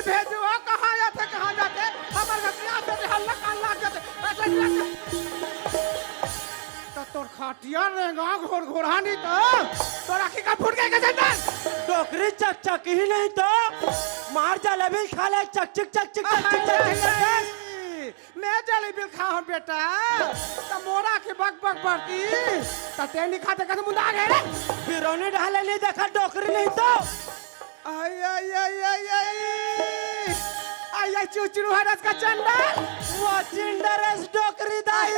नहीं भेजू हो कहाँ जाते कहाँ जाते हमारे घर से हल्ला काला जाते तो तोर खाटिया रहेगा घोर घोरानी तो तोर आखिर का फूट गया कैसे डोकरी चक ही नहीं तो मार जलेबी खा ले चक चक चक चक चक चक मैं जलेबी खाऊं बेटा तो मोरा की बक बक बढ़ती तो तेनी खाते कैसे मुंडा गए रे बिरौनी ढाले नहीं देखा डोकरी नहीं तो आई आई आई आई आई आई आई चुचरू हरस का चंदा वो चिंडरस डोकरी दाई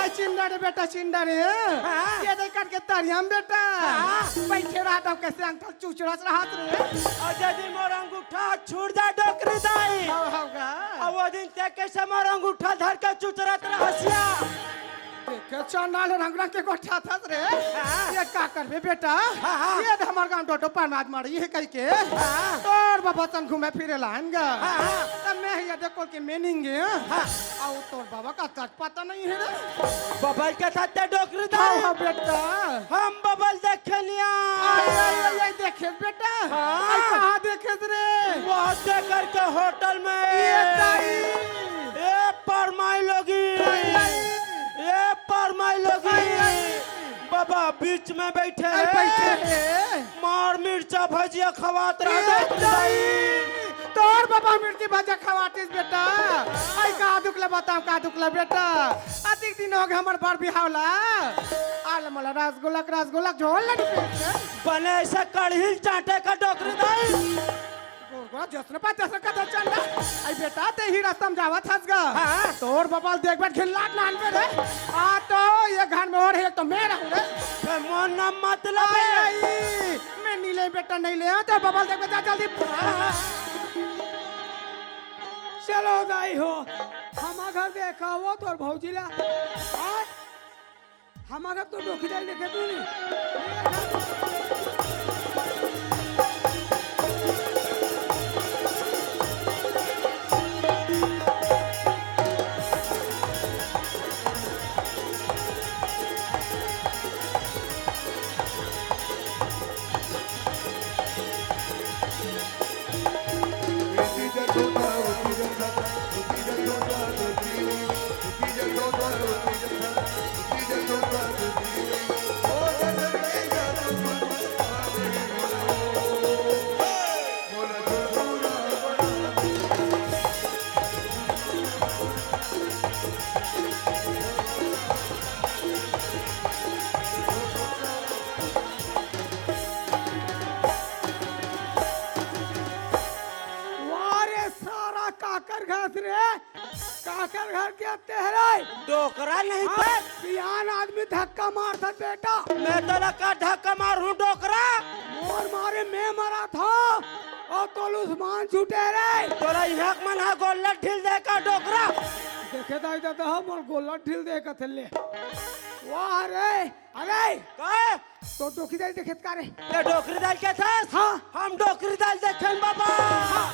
आई चिंडा रे बेटा चिंडा रे ये देख कर के तारियम बेटा बैठे रहा तो कैसे अंकल चुचड़ास रहा रे और यदि मोर अंगूठा छूट जा डोकरी दाई होगा अब वो दिन ते कैसे मोर अंगूठा धर के चुचरत रहसिया देखे चंडाल रंग रंग के कोठा था रे ये का करबे बेटा ये हमार गांव टोटो पर मार मारी ये कह के तोर बाबा तन घूमे फिरे लाएंगे तब मैं ये देखो के मेनिंगे आओ तोर बाबा का तक पता नहीं है रे बबल के साथ ते डोकरी दाई हां बेटा हम बबल देखे लिया आई देखे बेटा आई कहां देखे रे वो देकर के होटल में ये ताई ये परमाई लोगी ये परमाई लोगी बाबा बीच में बैठे मार मिर्चा भजिया खवात रहे तोर बाबा मिर्ची भजिया खवातीस बेटा आई का दुखला बताओ का दुखला बेटा अधिक दिन हो गए हमर बर बिहावला आल मला रसगुल्ला झोल लड़ी बने ऐसा कढ़ी चाटे का डोकरी दाई गोरगोरा जसने पा जसने का तो चंदा आई बेटा ते ही रास्ता में जावत हस गा तोर बाबा देख बैठ खिल्लाट नान पे रे आ तो ये घर में और है तो मैं रहूं रे मन ना मतलब मैं नहीं ले बेटा नहीं ले तो बाबा देख बेटा जल्दी चलो दाई हो हम घर देखा हो तो भौजीला हम अगर तो डोकीदार देखे तू नहीं काकर घर के तेरे डोकरा नहीं तो सियान आदमी धक्का मारता बेटा मैं तो लगा धक्का मारूं डोकरा मोर मारे मैं मरा था और कल उस्मान छूटे रे तोरा यहाँ मन हा गोल्ला ढील दे का डोकरा देखे दाई दादा हम और गोल्ला ढील दे का थल्ले वाह रे अरे काय तो डोकी दाई देखे का रे ये डोकरी दाल के साथ हाँ हम डोकरी दाल देखे बाबा हाँ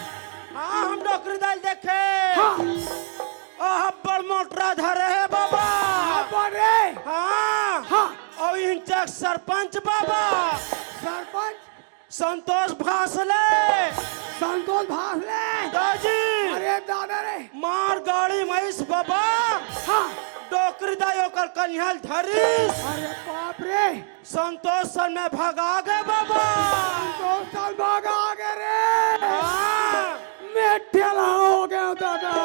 हम डोकरी दाल देखे बड़ मोटरा धरे है बाबा रे हाँ हाँ और इंचक सरपंच बाबा सरपंच संतोष भासले दाजी अरे दादा रे मार गाड़ी महिष बाबा हाँ डोकरी दायो कर कन्हल धरीस अरे बाप रे संतोष सन में भगा गए बाबा 2 साल भागा गए रे हाँ मैं ठेला हो गया दादा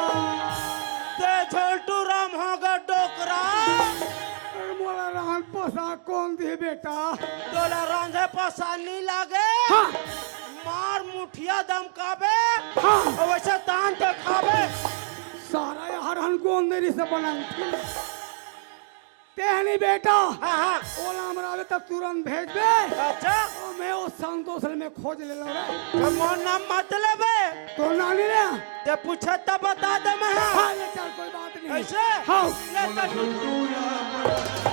ते झोलटू राम हो गए डोकरा मोला रहन पोसा कौन दी बेटा तोला रांधे पसानी लागे हाँ मार मुठिया दम काबे हाँ और वैसे तान के खाबे सारा यार हन कौन देरी से बना तेहनी बेटा हाँ ओला हमरा तब तुरंत भेज दे अच्छा और मैं उस संतोष में खोज ले लो रे मोर नाम मतलब है तो नानी रे ते पूछे तब बता दे मैं हाँ ले चल कोई बात नहीं ऐसे हाँ ले चल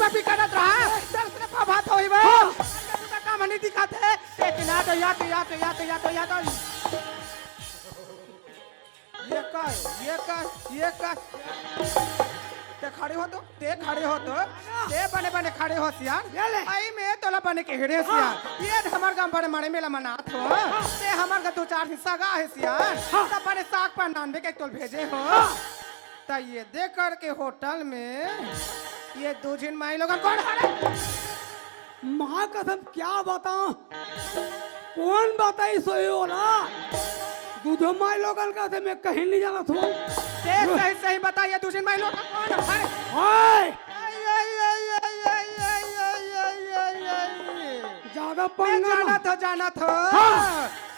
पपी करत रहा दर्शन का बात होई बे काम नहीं दिखाते लेकिन ते खड़े हो तो ते बने बने खड़े हो सियार आई में तोला बने के हेड़े सियार ये हमार गांव बड़े मारे मेला मनात हो ते हमार का दो चार हिस्सा गा है सियार तब बड़े साग पर नान के तोल भेजे हो ता ये देख कर के होटल में ये दो जिन माई लोगन कौन हरे माँ कसम क्या बताऊं कौन बताई सोई वाला दूधो माई लोगन का मैं कहीं नहीं जाना था ते सही सही बताइए दो जिन माई लोगन कौन हरे हाय ज्यादा मैं पंगा जाना था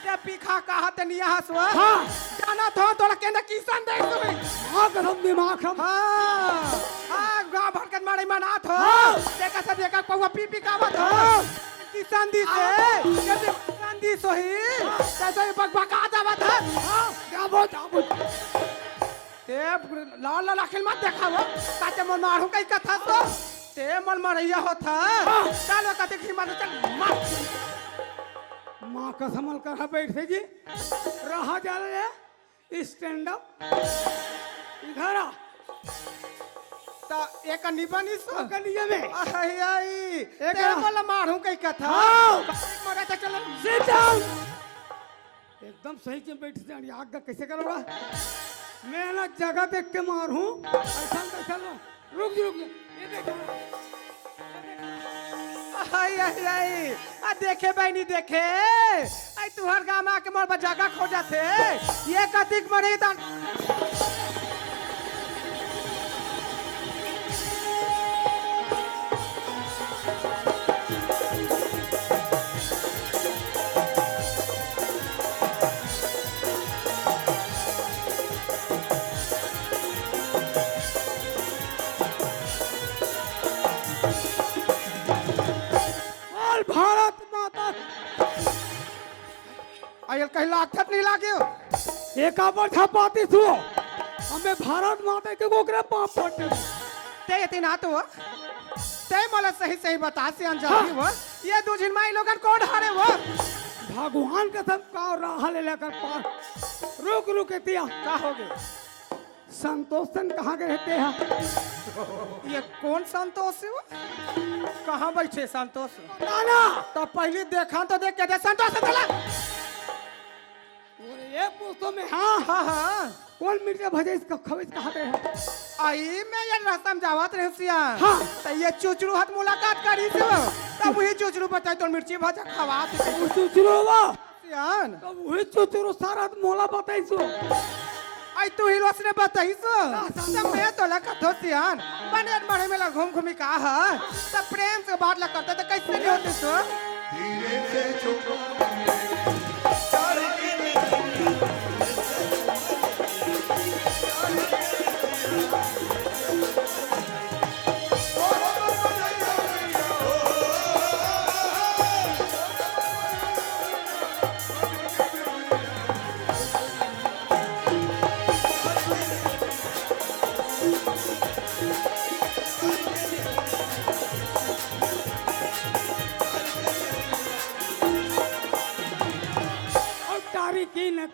ते पीखा कहा ते निया हसवा हाँ जाना था तोला केंद्र किसान दे तुई माँ कसम दिमाग हम हाँ गाँव भर के मारे मना था हाँ। देखा सब देखा पौवा पी पी कावा था किसान दी से जब किसान दी सोही तैसे बकबका जावा था क्या बोल ते लाल लाल अखिल मत देखा वो ताते मन मारू कई कथा तो ते मन मरैया होता चलो कते की मार चल मार माँ का संभल कर बैठे जी रहा जा रहे स्टैंड अप इधर आ ता एक निबनी सो कलिए में आई आई एक ते मन मारू कई कथा हाँ। मरे तो चलो सिट डाउन एकदम सही से बैठ जानी आग कैसे करोगा मैं ना जगह देख के मारूं ऐसा कैसा लो रुक रुक ये देखो आई आई आई आ देखे बहनी देखे आई तुहर गांव में आके मोर जगह खोजा थे ये कतिक मरे ता भारत माता आयल कहीं लागत नहीं लागे एक आपर छपाती थू हमें भारत माता के गोकरे पाप पड़ते ते इतना तो ते मला सही सही बता से अंजानी वो ये दो जिन माई लोगन कौन हारे वो भगवान के सब का राह ले लेकर पार रुक रुक तिया का हो गए संतोषन कहाँ के रहते हैं ये कौन संतोष है वो कहाँ बैठे संतोष नाना तो पहले देखा तो देख के दे संतोष चला ये पूछो में हाँ हाँ हाँ कौन मिर्चा भजे इसका खबीज कहाँ पे है आई मैं ये रास्ता में जावत रहे सिया हाँ। तो ये चुचरू हाथ मुलाकात करी थी वो तब वही चुचरू बताई तो मिर्ची भाजा खवात वो चुचुरो वो सियान तब वही चुचुरो सारा मोला बताई सो आई तू ही लोस ने बताई सो तब मैं तो लगा तो सियान बने मरे में घूम घूमी का है तब प्रेम से बात लग करते तो कैसे नहीं होते सो धीरे से चुप की न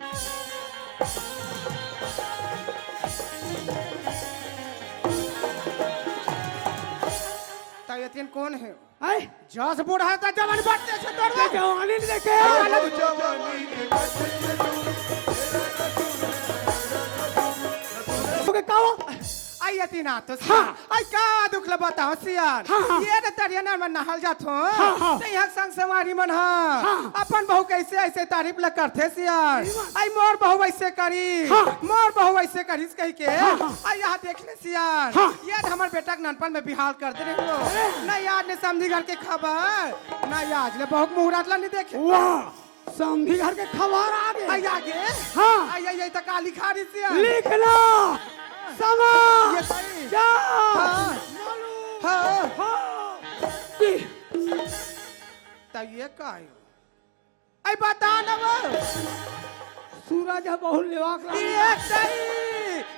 तायतिन कौन है आई जस बूढ़ा है तो जवान बढ़ते से तोड़वा जवानी नहीं देखे जवानी ओके काओ आई यतिना तो हाँ। आई का दुख ल बताओ सियार हाँ, हाँ। ये न तरियना में नहल जात हो हाँ, हाँ। ते हक संग सवारी मन हा हाँ। अपन बहू कैसे ऐसे तारीफ ल करथे सियार आई मोर बहू ऐसे करी हाँ। मोर बहू ऐसे करिस कह के हाँ, हाँ। आई यहाँ देख ले सियार हाँ। ये हमर बेटा के ननपन में बिहार कर दे रहे हो ना याद ने समझी घर के खबर ना याद ले बहुत मुहूर्त ला नहीं देखे वाह समझी घर के खबर आ गए आई आगे हाँ। आई आई आई तक काली खारी सियार लिखना समा ये सही जा हाँ। हाँ तो ये का है आई बता ना वो सूरज है बहुत लेवाक ये सही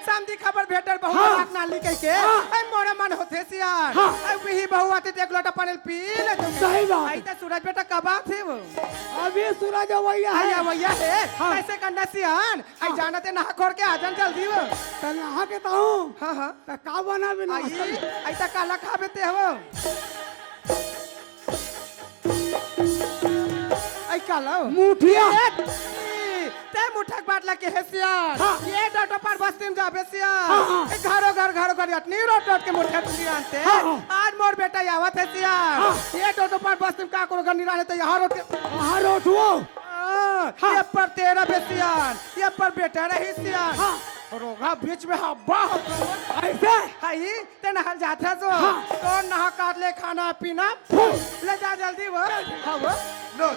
समझी खबर भेटर बहु हाँ। लाख ना लिखे के हाँ। आई मोरे मन होते सियार हाँ। आई वही बहु आते देख लोटा पानी पी ले तुम सही बात आई तो सूरज बेटा कब थे वो अभी सूरज भैया अरे है भैया है हाँ। कैसे करना सियान आई जाना ते नहा खोर के आ जान जल्दी वो तो नहा के ताऊं हाँ हाँ तो का बना बिना आई ऐसा काला खा बेते हो आई काला हो। मुठिया ते मुठक बाट लगे है सियान हाँ। ये डॉटो पर बस्ती में जाबे सियान हाँ, हाँ। ए घरो घर अटनी रोट रोट के मुठक तुली आनते हाँ, हाँ। आज मोर बेटा आवत है सियान हाँ। ये डॉटो पर बस्ती में का करो गन्नी रहने तो यहाँ रोट हाँ रोटुओ हाँ। ये पर तेरा बेसियान ये पर बेटा रही सियान हाँ। रोगा बीच में हब्बा ऐसे हाई ते नहल जाता जो हाँ। तो नहा काट ले खाना पीना ले जा जल्दी वो हाँ वो तो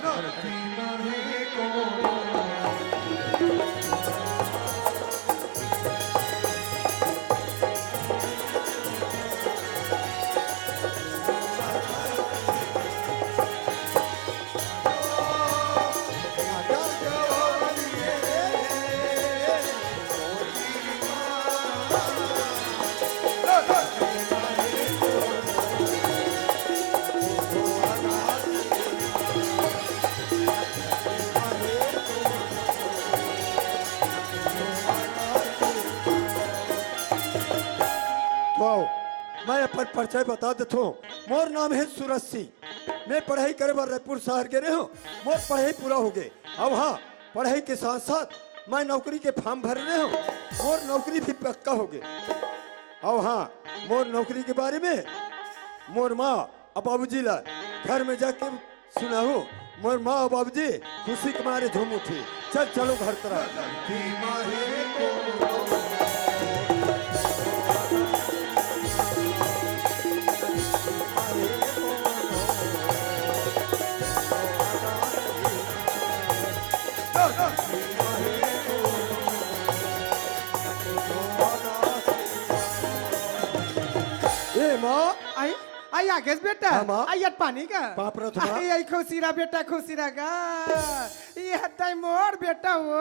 आओ मैं अपन परिचय बता देता हूँ मोर नाम है सूरज सिंह मैं पढ़ाई करे बार रायपुर शहर के रहे हूँ मोर पढ़ाई पूरा हो गए अब हाँ पढ़ाई के साथ साथ मैं नौकरी के फॉर्म भर रहे हूँ मोर नौकरी भी पक्का हो गए अब हाँ मोर नौकरी के बारे में मोर माँ और बाबूजी ला घर में जाके सुना हूँ मोर माँ और बाबूजी खुशी के मारे झूम उठी चल चलो घर तरफ ए माँ आई आई आगे बेटा हाँ, माँ। आई अट पानी का बाप रे तुम्हारा। आई आई खुशी रहा बेटा खुशी रहा ये हटाई मोर बेटा वो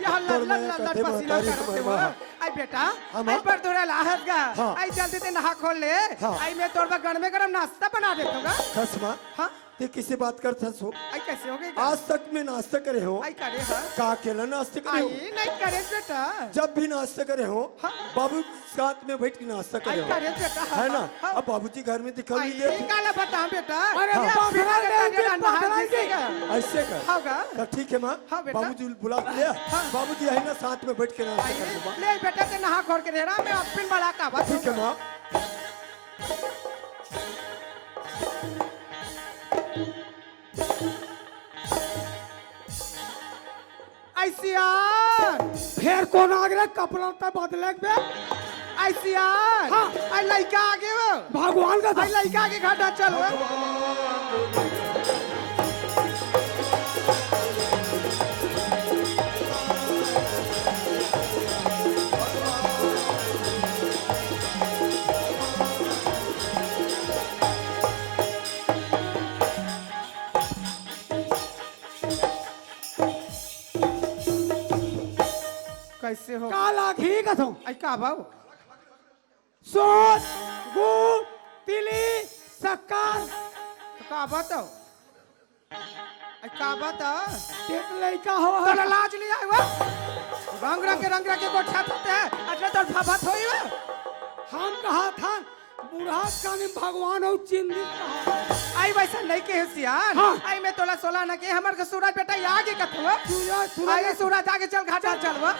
यहाँ तोर लड़ मैं लड़ लड़ कथे पसीना बतारी करते तुम्हारी हो माँ। आई बेटा हाँ, माँ। आई पर थोड़ा लाहत गा हाँ। आई जल्दी से नहा खोल ले हाँ। आई मैं तोर गण में गरम नाश्ता बना देतूंगा खस माँ हाँ ते किसी बात करता सो आई कैसे हो गई आज तक में नाश्ता करे हो आई करे हाँ का अकेला नाश्ता करे आई हो नहीं करे बेटा जब भी नाश्ता करे हो हाँ। बाबू साथ में बैठ के नाश्ता करे आई हो करे बेटा हाँ, है ना हाँ। अब बाबूजी घर में दिखा आई लीजिए काला बता बेटा अरे ये बाप रे, बिना अरे के बाप नहा रे, दीजिएगा। ऐसे कर होगा तो ठीक है माँ हाँ, बेटा। बाबूजी बुला के लिया हाँ। बाबूजी है ना साथ में बैठ के नाश्ता कर दो माँ। ले बेटा ते नहा खोर के दे रहा मैं अपिन बड़ा का बात ठीक है माँ ऐसियान फिर कौन आ गया कपड़ा तो बदले के बे? ऐसियान हाँ। आई लड़का आगे वो भगवान का आई लड़का आगे घाटा चल वो कैसे हो काला घी का थो आई का भाव सोन गुड़ तिली शक्कर का बताओ आई का बताओ एक लड़का हो तोला लाज लिया है वो रंग के गोठा थते है अच्छा तो भाभा थोई वो हम कहा था बूढ़ा कानी भगवान और चिंतित कहा आई वैसा नहीं के सियान हाँ। आई मैं तोला सोला न के हमर के सूरज बेटा ये आगे कथवा सूरज आई सूरज सूरज आगे चल घाटा चल वो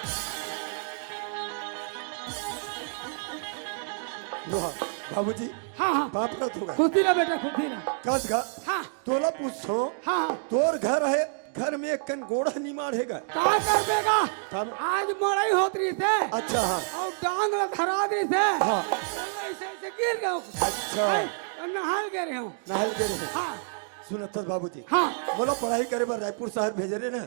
लोहा बाबूजी हाँ हाँ बाप रत होगा खुशी रह बेटा खुशी रह कस घा हाँ तोला पूछो हाँ हाँ तोर घर है घर में एक कन गोड़ा निमाड़ हैगा का कर देगा काम आज मड़ाई होत रही थे अच्छा हाँ और डांग ला धरा दी थे हाँ। ऐसे ऐसे गिर गए अच्छा। हैं, और नहाल गए रहे हो नहल के रहे हाँ सुनत बाबूजी हाँ बोलो पढ़ाई करे बार रायपुर शहर भेजे रहे ना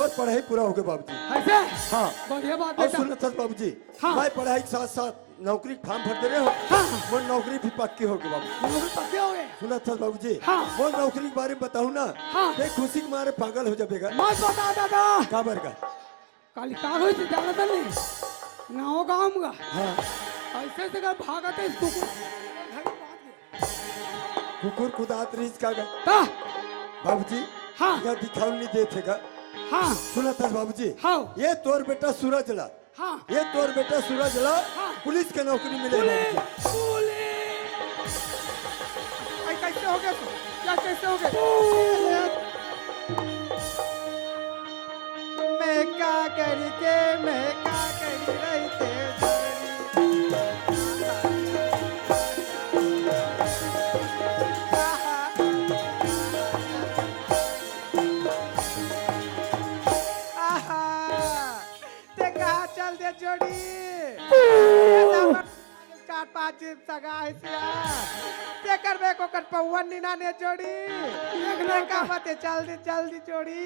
और पढ़ाई पूरा हो गया बाबूजी ऐसे हाँ बढ़िया बात और बेटा सुनत बाबूजी हाँ। मैं पढ़ाई के साथ साथ नौकरी के फॉर्म भरते रहे हो हाँ। वो नौकरी भी पक्की हो गई बाबू नौकरी पक्के हो गए सुनत बाबूजी हाँ। वो नौकरी के बारे में बताऊँ ना हाँ। देख खुशी के मारे पागल हो जाएगा मत बता दादा काबर का काली का होई थी जाना तो नहीं ना हो गाँव का हाँ ऐसे से कर भागते इसको कुकुर कुदात रीस का ता बाबूजी हाँ। या दिखाऊ नहीं देगा। हाँ सुना था बाबूजी। हाँ। ये तोर बेटा सूरजला। हाँ ये तोर बेटा सूरजला हाँ। पुलिस के नौकरी मिले पुलिस बाबूजी। पुलिस आई कैसे हो गया तू? क्या कैसे हो गया? मैं क्या करी के मैं क्या करी रही ते आहा ते कहा चल दे जोड़ी चार पांच सगा है सिया ते करबे को कर पवन नीना ने जोड़ी एक ने का बाते जल्दी जोड़ी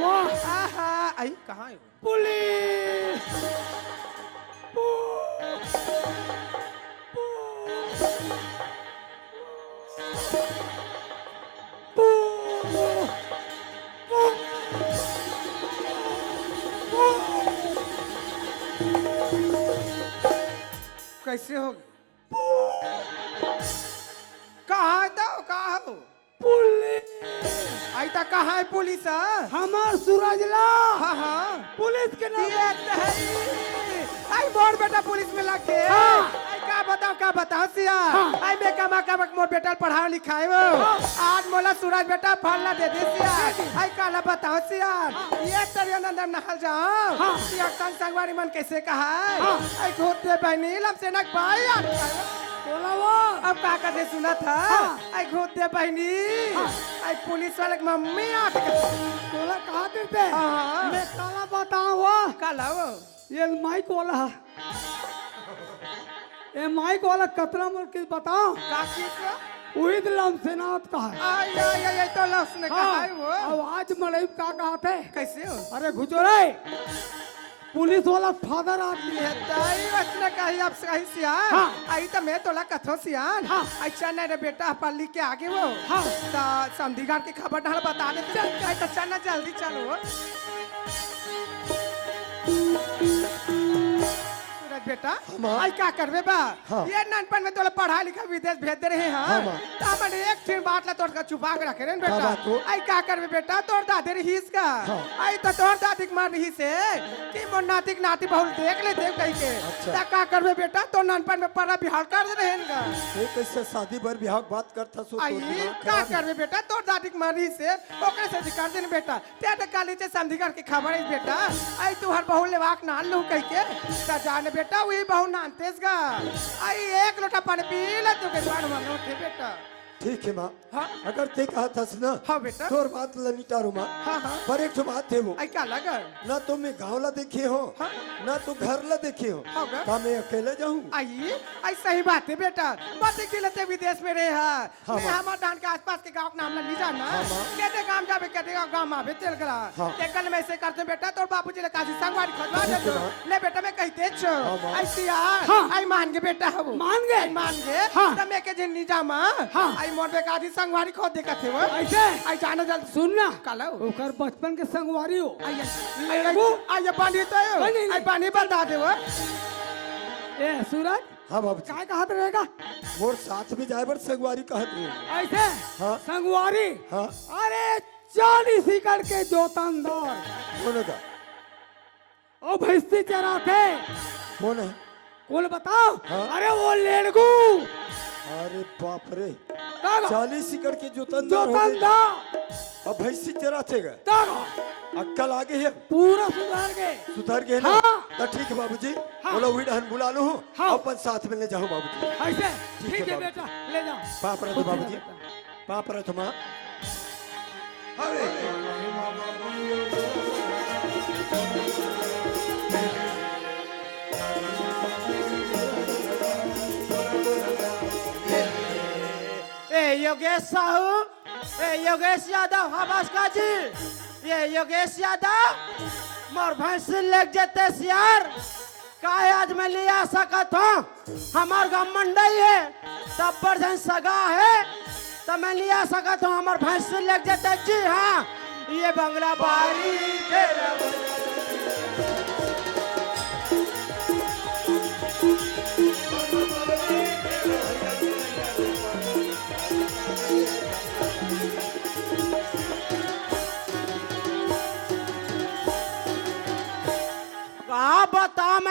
वाह आहा आई कहां है पुलिस कैसे हो कहां है तो कहां हो पुलिस आई ता कहां है पुलिस हमार सूरजला हां हां पुलिस के नाम ये तहरी आई मोर बेटा पुलिस में लग के हाँ। आई का बताओ सिया हाँ। आई मैं कमा मोर बेटा पढ़ाओ लिखाए वो आज मोला सूरज बेटा फलना दे दे सिया आई काला बताओ सिया ये तरिया अंदर नहल जाओ हाँ। सिया संगवारी मन कैसे कहा हाँ। आई घोटे बहनी लम से नक भाई बोला वो अब का कहते सुना था हाँ। आई घोटे बहनी हाँ। आई पुलिस वाले की मम्मी आके बोला कहाँ देते हाँ। मैं काला बताऊँ वो काला वो ये माइक वाला है ये माइक वाला कतरा मुल्क की बताओ काकी को वही दिलम सेनात का है आई तो लस ने कहा है वो अब आज मड़ई का कहा थे कैसे हो अरे घुचोरे पुलिस वाला फादर आदमी है ताई वचने कही आप सही सियान हाँ। आई तो मैं तोला कथो सियान हाँ। अच्छा नहीं रे बेटा पल्ली के आगे वो हाँ। ता समझीगार की खबर ढाल बता दे चल आई तो चलना जल्दी चलो सूरज बेटा हाँ। आई क्या करबे बा हाँ। ये ननपन में तोला पढ़ा लिखा विदेश भेज दे रहे हैं हाँ, माँ। ता मैंने एक फिर बात ला तोड़ का छुपा के रखे रे क्या बेटा बात हो? आई क्या करबे बेटा तोड़ दादे रही इसका हाँ। आई तो तोड़ दादी मार रही से कि मोर नातिक नाती बहु देख ले देव कही के अच्छा। ता का करबे बेटा तो ननपन में पढ़ा बिहार कर दे रहे हैं ये कैसे शादी भर ब्याह की बात करता सो आई तो दिमाग का खराब है। करबे बेटा तोड़ दादी मार रही से ओकरे से कर देन बेटा ते तो काली से समझीगर की खबर है बेटा आई तू हर बहु लेवाक नान लू कही के ता जाने बेटा वही बहु नानतेस गा आई एक लोटा पानी पी ले तू के बाण मानो थे बेटा ठीक है माँ हाँ। अगर ते कहा था ना हाँ बेटा तोर बात लनिटा रू माँ हाँ हाँ पर एक ठो बात है वो आई का लगा ना तो मैं गाँव ला देखे हो हाँ। ना तो घर ला देखे हो हाँ गा। का मैं अकेले जाऊँ आई आई सही बात है बेटा बात की लेते विदेश में रहे हैं हाँ, मैं माँ। हमारे डांड के आसपास के गांव का नाम नहीं जाना हाँ, माँ। कहते गांव जाबे कहते गांव में आवे चल गला हाँ। ते कल में ऐसे करते बेटा तो बाबूजी ने काजी संगवारी खोजवा दे ठीक है, माँ। ले बेटा मैं कहते छो हाँ, माँ। आई सियार हाँ। आई मान के बेटा हो मान गए? आई मान गए हाँ। त मैं के जे निजामा हाँ। आई मोर बे काजी संगवारी खोद दे कथे वो ऐसे आई जाना जल्दी सुनना कालो ओकर बचपन के संगवारी हो आई लेगो। आई पानी तो नहीं, आई पानी बता दे वो ए सूरज हाँ बाबू काय कहत रहेगा मोर साथ में जाए बर संगवारी कहत रही ऐसे हाँ। संगवारी हाँ अरे 40 एकड़ के जोतनदार कौन का ओ भैंसी चराते कौन है कौन बताओ हाँ। अरे वो लेड़गू अरे बाप रे दागा 40 एकड़ के जोतनदार हो गए। जोतनदार अब भैंसी चराते गए दागा अक्कल आगे है पूरा सुधार गए सुधर गए ना हाँ। तो ठीक है बाबूजी हाँ। बोलो विडहन बुला लो हाँ। अपन साथ में ले जाओ बाबूजी ऐसे ठीक ठीक है है बाबू। बेटा ले जाओ पाप रहे खुद बाबूजी बेटा। पाप रहे तुम ए योगेश साहू ए योगेश यादव हबासका जी ये योगेश यादव मोर भैंस लेग जेते सियार काहे आज मैं ले आ सकत हूँ हमार गाँव मंडई है तब पर जन सगा है तब मैं ले आ सकत हूँ हमार भैंस लेग जेते जी हाँ ये बंगला बारी तेरा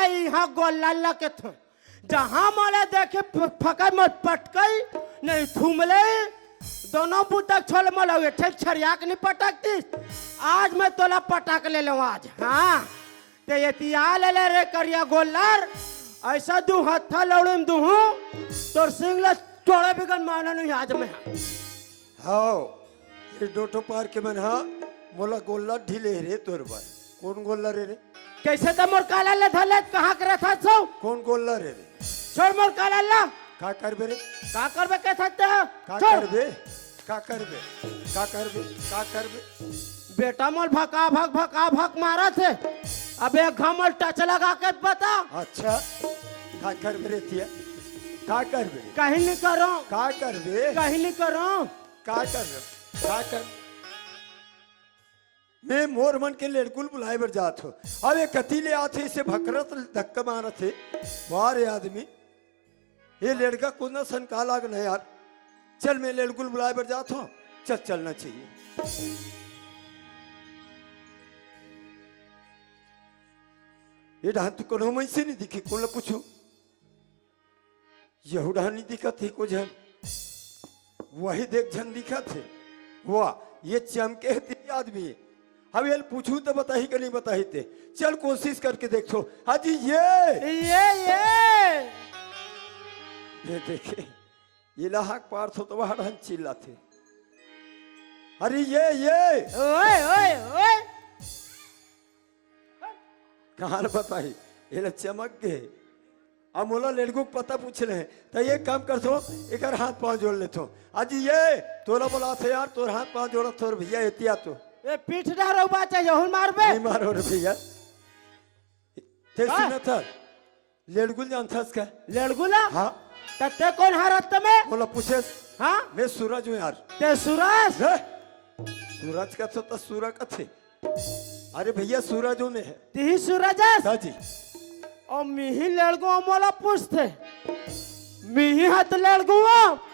मैं यहाँ गोला लगे थे जहाँ मोले देखे फकर मत पटकई नहीं थूमले दोनों बुतक छोल मोला ठेक छरियाक नहीं पटकती आज मैं तोला पटक ले लो आज हाँ ते ये तिया ले रे करिया गोल्लर ऐसा दू हत्था लौड़े में दूँ तोर सिंगला तोड़े बिगन माना नहीं आज में हाँ ये डोटो पार के मन हाँ मोला गोल्ला ढीले रे तोर बार कौन गोल्ला रे रे कैसे तो मोर काला ले धले कहाँ करे था सो कौन गोल्ला रे रे छोड़ मोर काला ला का करबे रे का करबे के सकते हो का छोड़ करबे का करबे का करबे का करबे बेटा मोल भका भक मारा थे अब एक घमल टच लगा के बता अच्छा का करबे रे तिया का करबे कहीं नहीं करो का करबे कहीं नहीं करो का कर का कर मैं मोर मन के लड़कुल बुलाए बर जात हो अब ये कती ले आते इसे भकरत धक्का मारा थे वाह रे आदमी ये लड़का को ना सनका लाग ना यार चल मैं लड़कुल बुलाए बर जात हो चल चलना चाहिए ये डान तो कोनो मैं से नहीं दिखी कौन पूछू यहूदा नहीं दिखा थे को जन वही देख जन दिखा थे वाह ये चमके थे आदमी अब ये पूछू तो बताही कि नहीं बताही थे चल कोशिश करके देखो हाजी ये देखे ये लाहक पार थो तो वहां चिल्ला थे अरे ये ओए ओए ओए कहाँ बताही ये चमक गए अब मोला लड़को पता पूछ रहे तो ये काम कर दो एक हाथ पांव जोड़ ले तो आज ये तोला बोला थे यार तोर हाथ पांव जोड़ा तोर भैया एतिया तो ये पीठ डारो बाचा यहुन मारबे नहीं मारो रे भैया ते सुना था लड़गुल जानता इसका लड़गुला हाँ तत्ते कौन हारत में बोला पूछे हाँ मैं सूरज हूँ यार ते सूरज सूरज का तो सूरज का थे अरे भैया सूरज हूँ मैं है ती सूरज जी और मिही लड़गो मोला पूछते मिही हाथ लड़गो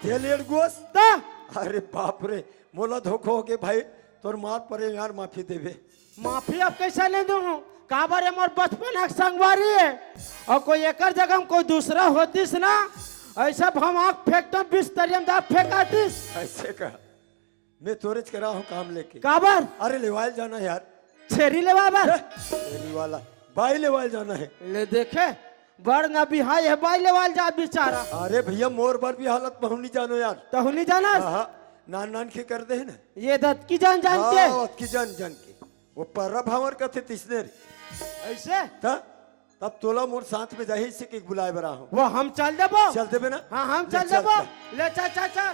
ये लड़गुस ता अरे बाप रे मोला धोखो हो गए भाई तोर मार परे यार माफी देवे माफी अब कैसे ले दूँ काबर मोर बचपन एक संगवारी है और कोई एक जगह में कोई दूसरा होतीस ना ऐसा हम आँख फेंकता बिस्तरियम दा फेंकातीस ऐसे का मैं तोरेज करा हूँ काम लेके काबर अरे लेवाल जाना है यार छेरी ले बाबर तेरी वाला बाई लेवाल जाना है ले देखे बड़ ना बिहाई है बाई लेवाल जा बेचारा अरे भैया मोर बार भी हालत बहुनी जानो यार तो नहीं जाना हाँ नान नान के कर दे ना ये दत्त की जान जानते हाँ की जान जान के वो पर्रा भावर का थे तिसने ऐसे तब तोला मोर साथ में जाही से के बुलाए बरा हूँ वो हम चल देबो चल देबे ना हाँ हम ले चल देबो ले चल चल चल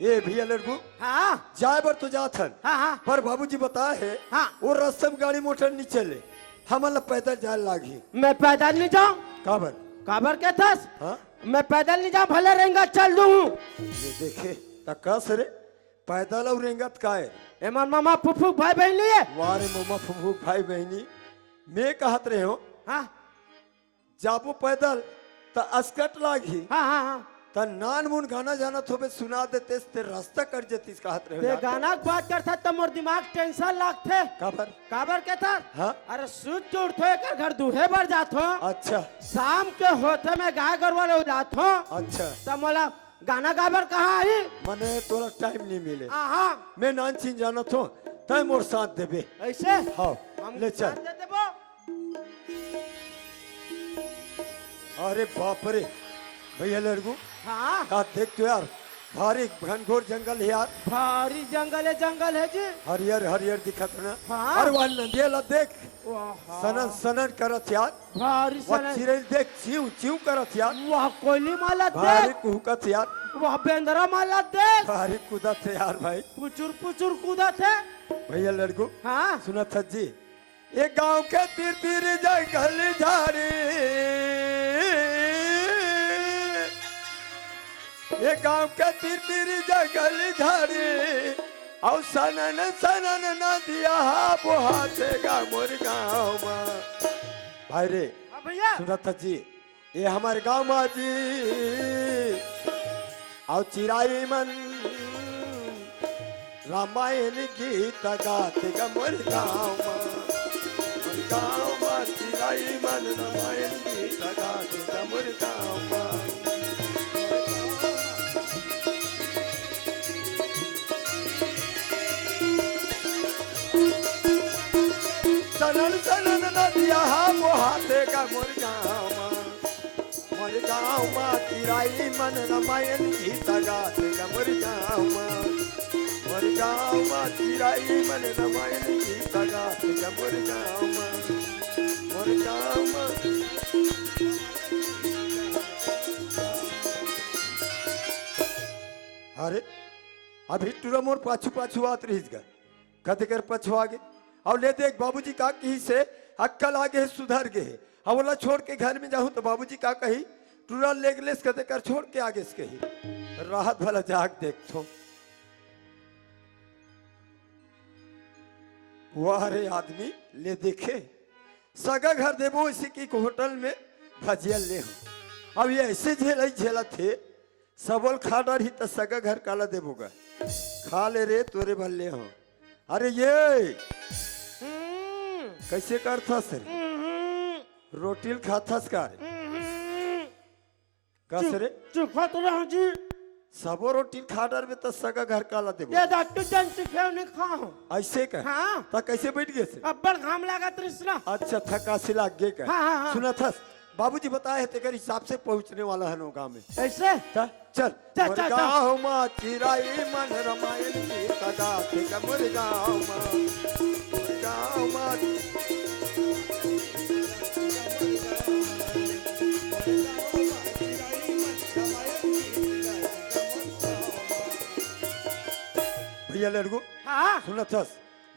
ये भैया लड़कू हाँ जाए बर तो जात हन हाँ हाँ पर बाबूजी बताए है हाँ। वो रास्ते में गाड़ी मोटर नहीं चले हमला पैदल जाए लागी मैं पैदल नहीं जाऊँ काबर काबर के थस हाँ मैं पैदल नहीं जाऊँ भले रहेंगा चल दूँ ये देखे तकस रे पैदल और रेंगत का है एमन मामा फुफू भाई बहन लिए वारे मोमा फुफू भाई बहनी मैं कहत रहे हो हाँ जाबो पैदल त अस्कट लागी हाँ हाँ हाँ त नान मुन गाना जाना थोबे सुना देते ते रास्ता कर जतीस कहत रहे हो ते यार। गाना के बात करता तो मोर दिमाग टेंशन लागथे काबर काबर के था हाँ अरे सूत के उठो एक घर दूहे बार जात हो अच्छा शाम के होते में गाय गरवा ले जात हो अच्छा तो मोला गाना गाबर कहाँ आई मने तोरा टाइम नहीं मिले हाँ मैं नान चीन जाना थो तय मोर साथ देबे ऐसे हाँ हम ले चल साथ दे देबो अरे बाप रे भैया लड़कू हाँ का देख तो यार भारी घनघोर जंगल है यार भारी जंगल है जी हरियर हरियर दिखत ना हाँ। अरे वाल नंदियाला देख वाह सनन सनन करत यार भारी वह सने चिड़ै देख चिव चिव करत यार वाह कोयली माला भारी देख कुहकत यार वाह बेंदरा माला देख भारी कूदत है यार भाई पुचुर कूदा थे भैया लड़कू हाँ सुना था जी ये गांव के तीर तीर जंगल झाड़ी ये गांव के तीर तीर जंगल झाड़ी और सनन सनन नदिया बहातेगा मोर गाँव में भाई रे हाँ भैया सुना था जी ये हमारे गाँव में जी और चिराई मन रामायण गीत गाते गा मोर गाँव में गाँव माँ चिराई मन रामायण गीत गाते मोर गाँव माँ। सनन सनन नदिया मोहाते का मोर गाँव माँ चिराई मन रामायण गीत गाते का मोर गाँव माँ चिराई मन रामायण गीत गाते का मोर गाँव माँ। अरे अभी टूरा मोर पाछू पाछू आत रही गा कद कर पछू आगे और ले देख बाबूजी का कही से अक्कल आगे है सुधर गए है अब बोला छोड़ के घर में जाऊं तो बाबूजी का कही टूरा लेग लेस कदे कर छोड़ के आगे से कही राहत भला जाग देख तो वाह रे आदमी ले देखे सगा घर देवो इसी की होटल में भजिया ले हो अब ये ऐसे झेला थे सबल खा रही तो सगा घर काला देवोगा खा ले रे तोरे भल्ले हो। अरे ये कैसे करता सर रोटिल खाथस का रे कस रे चुपा तो रहो जी सबो रोटिल खा डर में तो सगा घर काला देवो ये डॉक्टर जन से क्यों नहीं खाओ ऐसे का हाँ तो कैसे बैठ गए से अब्बड़ घाम लगा तृष्णा अच्छा थका से लाग गए का हाँ। सुना था बाबूजी बताए तेरे हिसाब से पहुंचने वाला है नो गाँव में ऐसे चल चल, चल, चल। गाँव माँ चिराई मन रामायण की गाते का मोर गाँव माँ भैया लड़को हाँ सुना था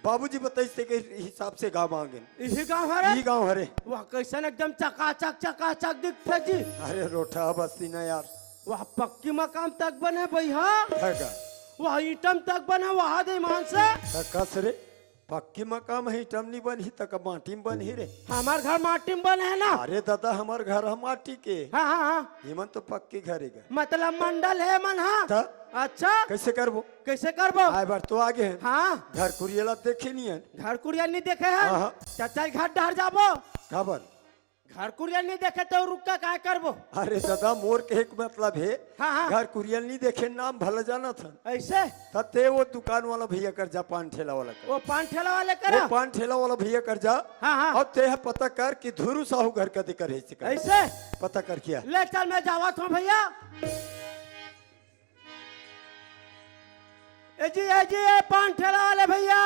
बाबूजी बताइए के हिसाब से गाँव मांगे इसी गाँव हरे ये गाँव हरे वह कैसन एकदम चकाचक दिखते जी अरे रोटा बस्ती ना यार वह पक्की मकान तक बने भैया ठगा वह ईटम तक बने वहाँ दे मान से कस रे पक्की मकाम है टमनी बन ही तक माटी में बन ही रे हमार घर माटी में बने है ना अरे दादा हमार घर हम माटी के हाँ हिमन तो पक्की घर है मतलब मंडल है मन हाँ था अच्छा कैसे करबो कैसे करबो आए बार तो आगे है हाँ घर कुरियला देखे नहीं है घर कुरिया नहीं देखे है हाँ। चाचा घर डर जाबो खबर घर कुरिया नहीं देखे तो रुक का क्या करबो अरे दादा मोर के एक मतलब है हाँ। घर कुरियल नहीं देखे नाम भला जाना था ऐसे तते वो दुकान वाला भैया कर जा पान ठेला वाला कर वो पान ठेला वाले वो करा पान ठेला वाला भैया कर जा हाँ। और ते पता कर कि धुरु साहू घर का दिक्कत है ऐसे पता कर किया ले चल मैं जावा था भैया ए जी ए पान ठेला वाले भैया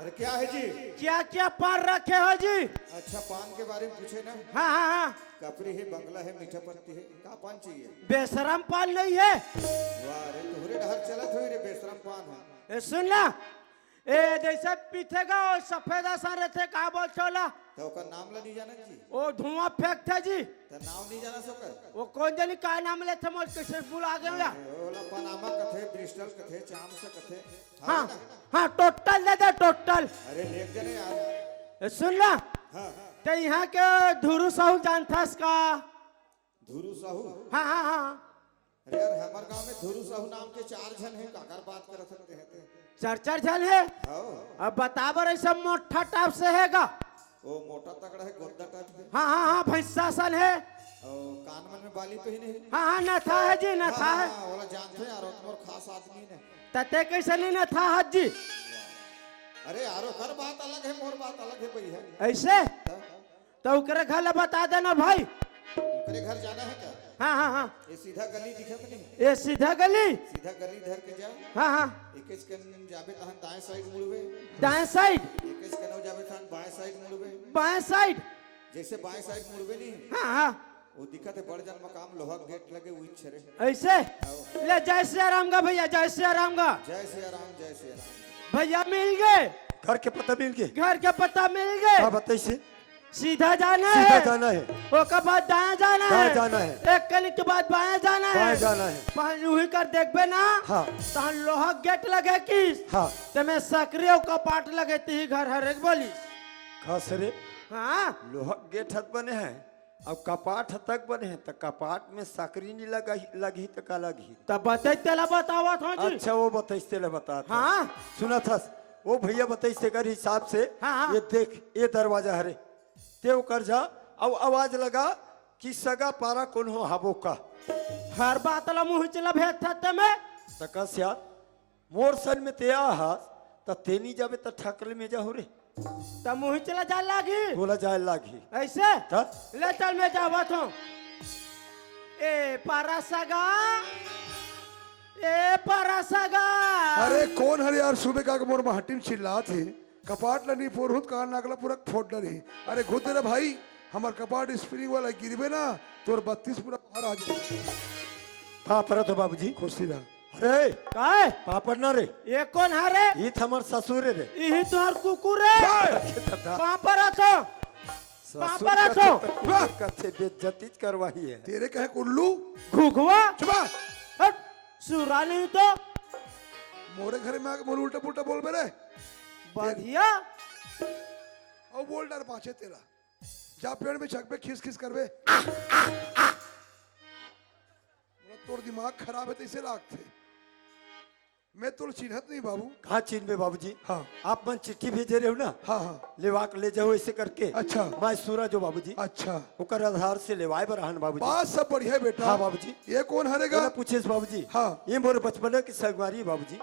अरे क्या है जी? क्या पान रखे हो जी अच्छा पान के बारे में पूछे ना। हाँ कपड़ी है, बंगला है, मीठा पत्ती है, का पान चाहिए? बेशरम पान नहीं है वाह रे तोहरे डहर चलत हुई रे बेशरम पान है। ए सुन ना ए जैसे पीछेगा और सफेद आसा रहते का बोल चला तो ओकर नाम ला नहीं जाना जी? वो धुआं फेंकते जी तो नाम नहीं जाना सोकर? वो कौन जानी का नाम लेते मोर कैसे बुला गया ओला पनामा कथे, ब्रिस्टल कथे, चाम से कथे। हाँ टोटल दे दे टोटल अरे लेक जने यार। ए सुन ना हाँ तो यहाँ के धुरु साहू जानता का धुरु साहू। हाँ अरे यार हमार गांव में धुरु साहू नाम के 4 जन हैं, काकर बात कर सकते हैं ते? चर्चा जन है हाँ अब बताबर ऐसा मोटा टाप से हैगा वो मोटा तगड़ा है, गोद्दा टाइप के। हाँ भैंसा सन है और कान मन में बाली पहने है। हाँ न था है जी न था है ओला जानते हैं यार और खास आदमी ने। तते कैसे नहीं न था हज जी अरे यारो कर बात अलग है, मोर बात अलग है भैया। ऐसे तो उकरे घर बता देना भाई तेरे घर जाना है क्या? हाँ ये सीधा गली दिखत नहीं? ये सीधा गली सीधा गली धर के जा। हाँ एकेज के जाबे तहन दाएं साइड मुड़बे, दाएं साइड एकेज के नौ जाबे तहन बाएं साइड मुड़बे। बाएं साइड जैसे बाएं साइड मुड़बे नहीं हाँ वो दिखत है बड़ जन मकाम, लोहा गेट लगे हुई छरे। ऐसे ले जय श्री राम का भैया जय श्री राम का जय श्री राम, जय श्री राम। भैया मिल गए घर के पता मिल गए घर के पता मिल गए हाँ बताइए सीधा जाना सीधा है जाना है ओकर बाद दाएं जाना दाएं है जाना है एक कली के बाद बाएं जाना है बाएं जाना है पान उही कर देखबे ना हाँ तहन लोहा गेट लगे की हाँ तमे सक्रिय कपाट लगे ती घर हर एक बोली खास रे हाँ लोहा गेट हत बने हैं अब कपाट तक बने हैं तो कपाट में सकरी नहीं लगी तो का लगी तब बते तेला बतावा था जी अच्छा वो बताइए बता हाँ सुना था वो भैया बताई से कर हिसाब से हाँ, हाँ। ये देख ये दरवाजा हरे ते कर जा अब आवाज लगा कि सगा पारा कौन हो हाबो का हर बात ला मुँह चला भेज था मैं सकस यार मोर सन में ते हास त तेनी जाबे त ठाकरे में जाहु रे तो मुँह चला जा लागी बोला जाए लागी ऐसे त ले चल मैं जावा तो ए पारा सगा ए पारा सगा अरे कौन हरे यार सुबह का मोर महटिम चिल्ला थे कपाट लनी पोरहुत का नागला पूरा फोड़ डरी अरे खुद रे भाई हमार कपाट स्प्रिंग वाला गिरबे ना तोर 32 पूरा बाहर आ जाए पापड़ तो बाबूजी खुशी रहा अरे काय पापड़ ना रे ये कौन हरे ये थमर ससुर रे यही तोहर कुकुर है कहाँ पर आतो ससुर पापड़ का तो। तो कुकुर कथे बेइज्जती करवाही है तेरे कहे कुल्लू घुघुआ चुपा हट, सुरा नहीं तो मोरे घर में आके मोर उल्टा पुल्टा बोल बे रे बढ़िया और बोल डर पाछे तेरा जा पेड़ में छक पे खिस खिस करबे तोर दिमाग खराब है तो इसे लागते मैं तो चिन्हत नहीं बाबू कहाँ चीन में बाबूजी हाँ आप मन चिट्ठी भेजे रहे हो ना हाँ हाँ लेवाक ले जाओ ऐसे करके अच्छा। मैं सूरज हो बाबूजी अच्छा ओकर आधार से लेवाए बरहन बाबूजी बात सब बढ़िया है बेटा हाँ बाबूजी ये कौन हरेगा ना पूछे बाबूजी हाँ ये मोरे बचपन की संगवारी बाबूजी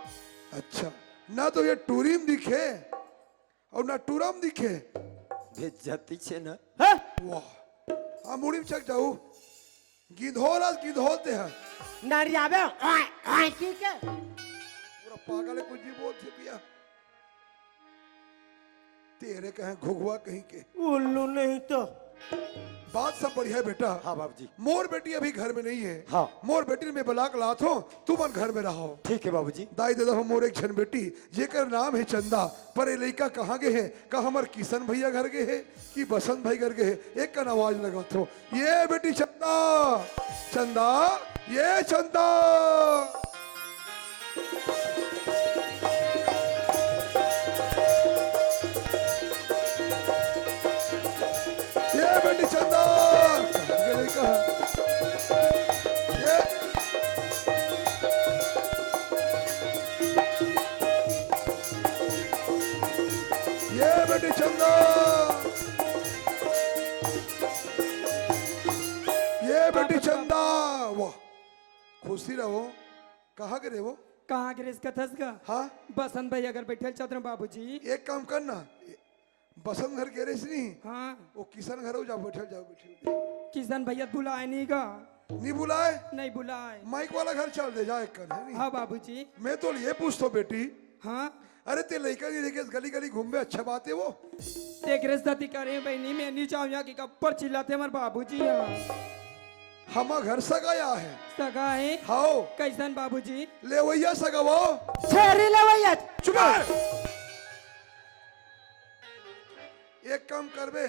अच्छा ना तो ये टूरिम दिखे और ना टूरम दिखे बेइज्जती छे ना है वाह हाँ मुड़ी में चक जाऊ गिधोल आज गिधोलते हैं नरियाबे ठीक है पूरा पागल है कुछ भी बोलते पिया तेरे कहें घुघुआ कहीं के उल्लू नहीं तो बात सब बढ़िया है बेटा हाँ बाबूजी मोर बेटी अभी घर में नहीं है हाँ। मोर बेटी में बलाक लात हो तुम मन घर में रहो ठीक है बाबूजी दाई दे दो मोर एक छन बेटी जेकर नाम है चंदा पर ये लड़का कहाँ गए हैं का हमार किशन भैया घर गए हैं कि बसंत भाई घर गए हैं एक का आवाज लगा थो ये बेटी चंदा चंदा ये चंदा ये बेटी चंदा ये लड़का ये ये बेटी चंदा ये बेटी चंदा वाह खुशी रहो कहाँ गए वो कहाँ गिरीश कथस का हाँ बसंत भाई अगर बैठे चौधरी बाबूजी एक काम करना बसंत घर गैरेज नहीं हाँ वो किसान घर हो जाओ बैठे जाओ बैठे किशन भैया बुलाए नहीं गा नहीं बुलाए नहीं बुलाए माइक वाला घर चल दे जा एक कर है नहीं हाँ बाबूजी मैं तो ये पूछता बेटी हाँ अरे ते लड़का नहीं देखे गली गली घूमे अच्छा बात है वो देख रही करे बहनी मैं नहीं चाहूँ यहाँ के कप्पर चिल्लाते हमारे बाबूजी यहाँ हमा घर सगाया है सगा है हाओ कैसन बाबूजी ले वैया सगावो छेरी ले भैया चुप एक काम करबे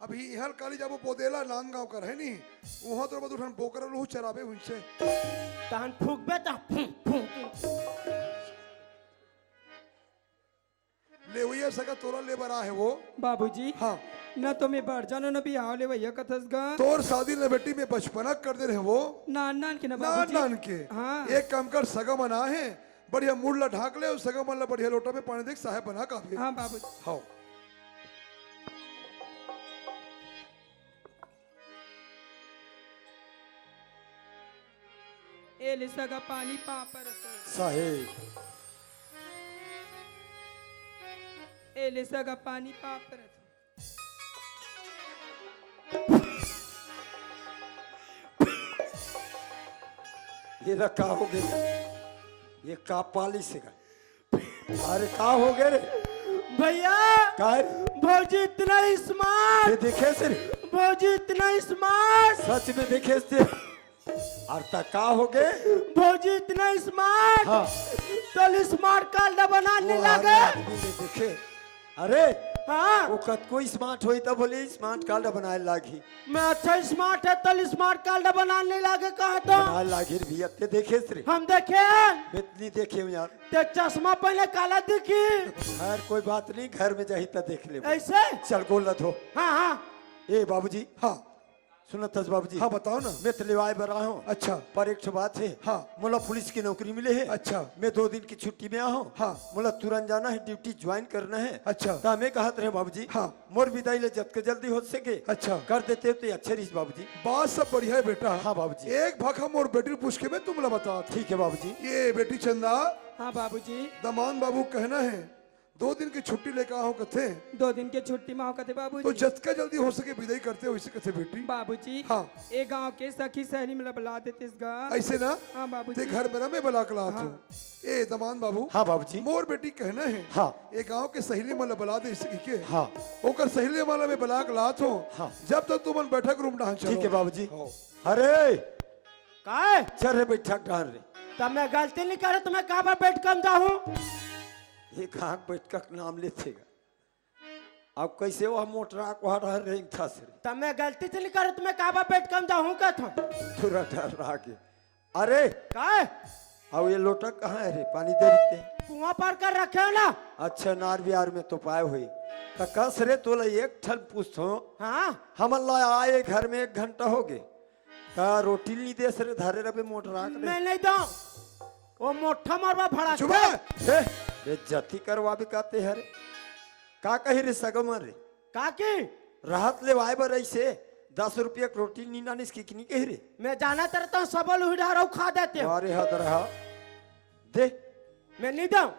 अभी इहल काली जाबो पोदेला नांदगांव कर है नी वहां तो बद उठन बोकर लहू चराबे उनसे तहन फूकबे तो ले वैया सगा तोरा ले बरा है वो बाबूजी हाँ न तो मैं बढ़ जानो न भी हावले भैया कथस गा तोर शादी ने बेटी में बचपना कर दे रहे वो नान नान के ना नान बाबूजी नान के हाँ एक काम कर सगा मना है बढ़िया मुड़ला ढाक ले और सगा मन बढ़िया लोटा में पानी देख साहेब बना काफी हाँ बाबूजी हाँ ए ले सगा पानी पापर साहेब ए ले सगा पानी पापर ये ना का हो गया ये का पाली से का अरे का हो गए रे भैया का है? भौजी इतना ये स्मार्ट देखे से भौजी इतना स्मार्ट सच में देखे से और ता का हो गए भौजी इतना स्मार्ट हाँ तो स्मार्ट कार्ड बनाने वो लगे आदमी ने देखे अरे हाँ वो कत कोई स्मार्ट होई तब बोले स्मार्ट कार्ड बनाए लागी मैं अच्छा स्मार्ट है तो स्मार्ट कार्ड बनाने लगे कहा तो बनाए लागी भी अब ते देखे से हम देखे इतनी देखे हूं यार ते चश्मा पहले काला दिखी खैर कोई बात नहीं घर में जाही ता देख ले ऐसे चल गोल न हो हाँ हाँ ए बाबूजी हाँ सुनो तज बाबू जी। हाँ बताओ ना। मैं तो लेवाए बरा हूँ। अच्छा पर एक ठो बात है। हाँ। मुला पुलिस की नौकरी मिले है। अच्छा। मैं 2 दिन की छुट्टी में आया हूँ। हाँ। मुला तुरंत जाना है, ड्यूटी ज्वाइन करना है। अच्छा। तो हमें कहत रहे बाबूजी। हाँ। मोर विदाई ले जब के जल्दी हो सके अच्छा। कर देते तो अच्छे रही बाबूजी। बात सब बढ़िया है बेटा। हाँ बाबूजी। एक भाग हम और बेटी पूछ के मैं तुमला बता। ठीक है बाबूजी। ये बेटी चंदा हाँ बाबूजी। दमान बाबू कहना है 2 दिन की छुट्टी लेकर आओ कथे 2 दिन के छुट्टी में आओ कथे तो बाबूजी। जतका जल्दी हो सके विदाई करते हो इसे कथे बेटी। बाबूजी हाँ। ए गांव के सखी सहेली में बुला देते इस गांव। ऐसे ना हाँ ते बाबूजी। घर मेरा मैं बला कला तू ए दमान बाबू। हाँ बाबूजी। मोर बेटी कहना है हाँ। ए गांव के सहेली मला बला दे इसे के हाँ। ओकर सहेली वाला में बला कला तो हाँ। जब तक तुमन बैठक रूम डांच चलो। ठीक है बाबूजी। हाँ। अरे काय चल रे बैठक डाल रे। तब मैं गलती नहीं करे तुम्हें कहाँ पर बैठ कम जाऊँ। एक आँख बैठक नाम लेते अब कैसे वो मोटरा वहाँ रह रहे था सर तब मैं गलती से नहीं करे तुम्हें कहाँ पर बैठ कम जाऊँ का था। थोड़ा डर रहा के। अरे काय अब ये लोटा कहाँ है रे, पानी दे देते हैं। कुआं पर कर रखे हो ना। अच्छा नार बिहार में तो पाए हुई तो कस रे तो एक ठन पूछो। हाँ हम आए घर में 1 घंटा हो गए का रोटी नहीं दे सरे धारे रबे मोटरा मैं नहीं दूँ वो मोटा मरवा भड़ा चुप है। बेइज्जती करवा भी कहते हैं रे। का कही रे सगम रे काकी राहत ले वाए बर ऐसे 10 रुपया की रोटी नी नानिस की नहीं कही रे। मैं जाना तरता हूँ सबल उड़ा खा देते हो। अरे हद रहा दे। मैं नहीं दूँ।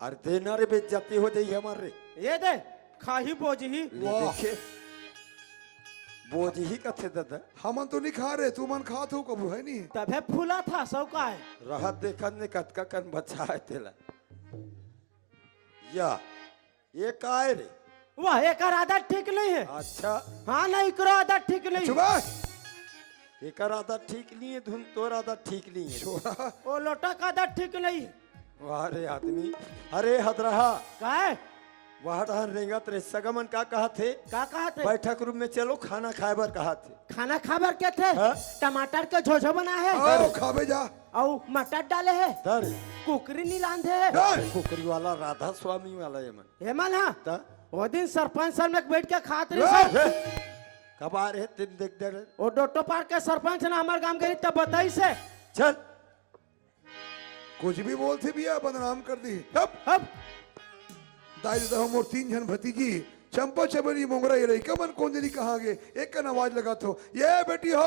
अरे देना रे बेइज्जती हो जाई हमारे। ये दे खाही बोझ ही। ले देखे बोझ ही कथे दादा। हमन तो नहीं खा रहे तू मन खा तो कबू है नहीं। तबे फूला था सौ का है। राहत देखन ने कतका कन बचा है तेला या ये काय रे। वह एक आदत ठीक नहीं है। अच्छा हाँ नहीं करो आदत ठीक नहीं चुप है। है। एक आदत ठीक नहीं है, धुन तोर आदत ठीक नहीं है। छोरा वो लोटा का आदत ठीक नहीं है। वाह रे आदमी। अरे हद रहा का है वह रहन रेंगा तेरे सगमन का कहा थे का कहा थे। बैठक रूम में चलो खाना खाए बर कहा थे। खाना खाबर क्या थे। हाँ? टमाटर के झोझो बना है आओ खावे जा। और मटर डाले है दर कुकरी नहीं लांधे है। डर। कुकरी वाला राधा स्वामी वाला ये मन हेमन हाँ ता वो दिन सरपंच सर में बैठ के खात रही रे। सब। कब आ रहे तीन देख दे रहे। वो डोटो पार्क के सरपंच ने हमारे गांव गई तब बताई से। चल कुछ भी बोलते भी है बदनाम कर दी। अब दाई दादा हम और 3 जन भतीजी चंपा चमेली मोंगरा ये रही कमन कौन जनी कहाँ गए एक का आवाज लगा तो ये बेटी हो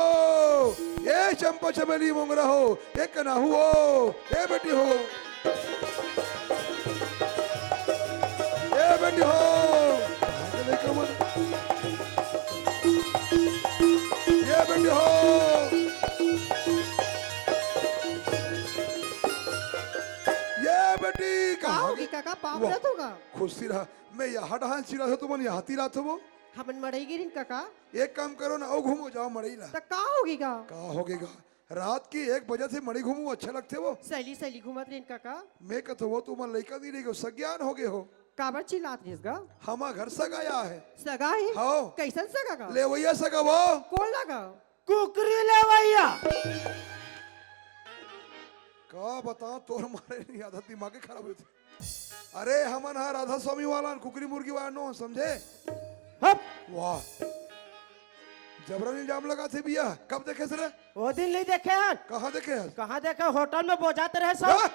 ये चंपा चमेली मोंगरा हो एक का नाहू हो ये बेटी हो ये बेटी हो आगे नहीं कमन ये बेटी हो ये बेटी कहाँ होगी काका पाप वाह। रत होगा। खुशी रहा मैं यहाँ डहान चिरा था तुमन यहाँ ती रात हो वो हमन मड़ई गिरिन काका एक काम करो ना ओ घूमो जाओ मड़ई ला तो का होगी का। का हो गएगा रात की 1 बजे से मड़ी घूमू अच्छा लगते वो सहेली सहेली घूमत रही काका। मैं कहते वो तुम लड़का नहीं रही सज्ञान हो गए हो काबर चिल्लात रही गा। हमा घर सगाया है सगा है हाँ कैसन सगा का। ले वैया सगा वो कौन लगा। कुकरी ले भैया का बता तोर मारे नहीं आदत दिमाग खराब हुई थी। अरे हमन हा राधा स्वामी वाला कुकरी मुर्गी वाला नो समझे। हप वाह जबरन इल्जाम लगा थे भैया कब देखे सर वो दिन नहीं देखे हैं। कहाँ देखे हैं कहाँ देखे होटल में बोझाते रहे सब। हाँ?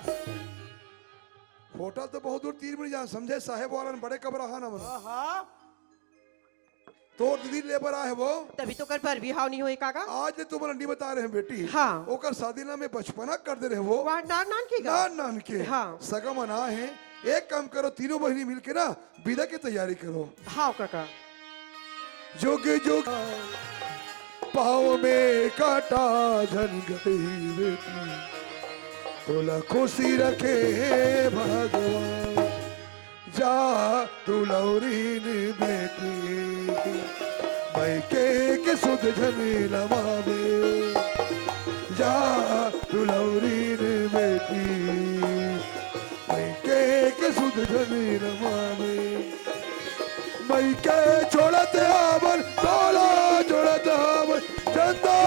होटल तो बहुत दूर 3 मिनट जान समझे साहेब वाला बड़े कब्र ना मना हाँ तो दीदी लेबर आए वो तभी तो कर पर भी हाव नहीं हुई काका। आज ने तुम्हारा नहीं बता रहे हैं बेटी हाँ। ओकर शादी ना में बचपना कर दे रहे वो वहाँ नान नान की गा। नान नान के हाँ। सगा मना है एक काम करो तीनों बहनी मिलके ना विदा की तैयारी करो हाँ काका। जोग जोग पाँव में काटा झन गई बेटी बोला खुशी रखे भगवान जा दुलौरीन बेटी मैके के सुध झनी लमावे जा दुलौरीन बेटी मैके के सुध झनी लमावे मैके छोड़ते आवन तोला छोड़ते आवन चंदा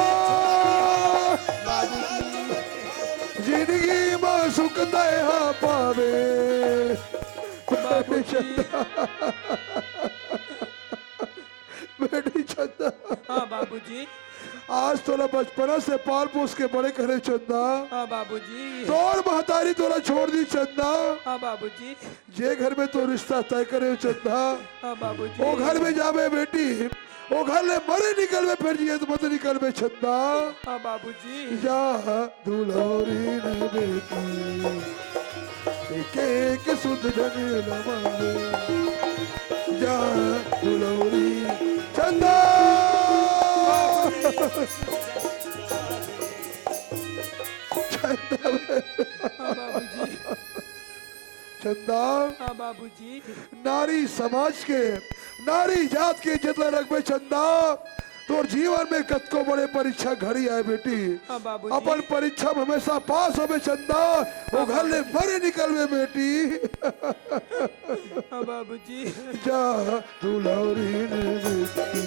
जिंदगी में सुख दया पावे बेटी चंदा बेटी चंदा हाँ बाबू बाबूजी। आज तोरा बचपना से पाल पोस के बड़े करे चंदा। हाँ बाबूजी। तोर महतारी तोरा छोड़ दी चंदा। हाँ बाबूजी। जे घर में तो रिश्ता तय करे चंदा, हाँ बाबूजी। वो घर में जावे बेटी, वो घर ले मरे निकल में, फिर जिए तो मत निकल में चंदा। हाँ बाबूजी। जा दुल्हरी ने बेटी एक सुध ढंग लमावे, जा दुल्हरी चंदा। हाँ बाबूजी। चंदा, हाँ बाबूजी। नारी समाज के, नारी जात के जितना रखबे चंदा, तोर जीवन में कतको बड़े परीक्षा घड़ी आए बेटी। हाँ बाबूजी। अपन परीक्षा में हमेशा पास होवे चंदा, वो घर ले मरे निकलवे बेटी। हाँ बाबूजी। जा दुल्हरी ने बेटी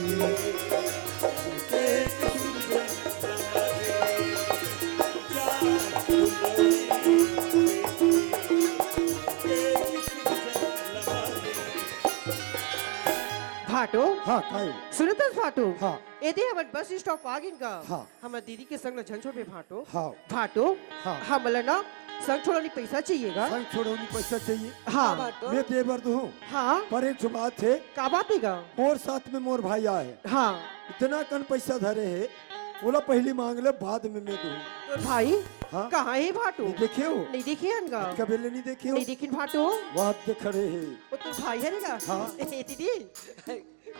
फाटो हाँ कायो सुनत फाटो हाँ एदे हमर बस स्टॉप आगिन का हाँ। हमर दीदी के संग झंझो पे फाटो हाँ फाटो हाँ। हमला ना संग छोड़नी पैसा चाहिएगा। संग छोड़ोनी पैसा चाहिए। हाँ मैं देवर दू हूँ, हाँ पर एक बात है, का बात देगा। मोर साथ में मोर भाई आए, हाँ इतना कन पैसा धरे है, बोला पहली मांग ले बाद में मैं दूँ। तो भाई हाँ। कहाँ है फाटो। नहीं देखे हो, नहीं देखे हनगा कबेले नहीं देखे हो, नहीं देखिन फाटो वहाँ देख रहे है। वो तो भाई है ना। हाँ। दीदी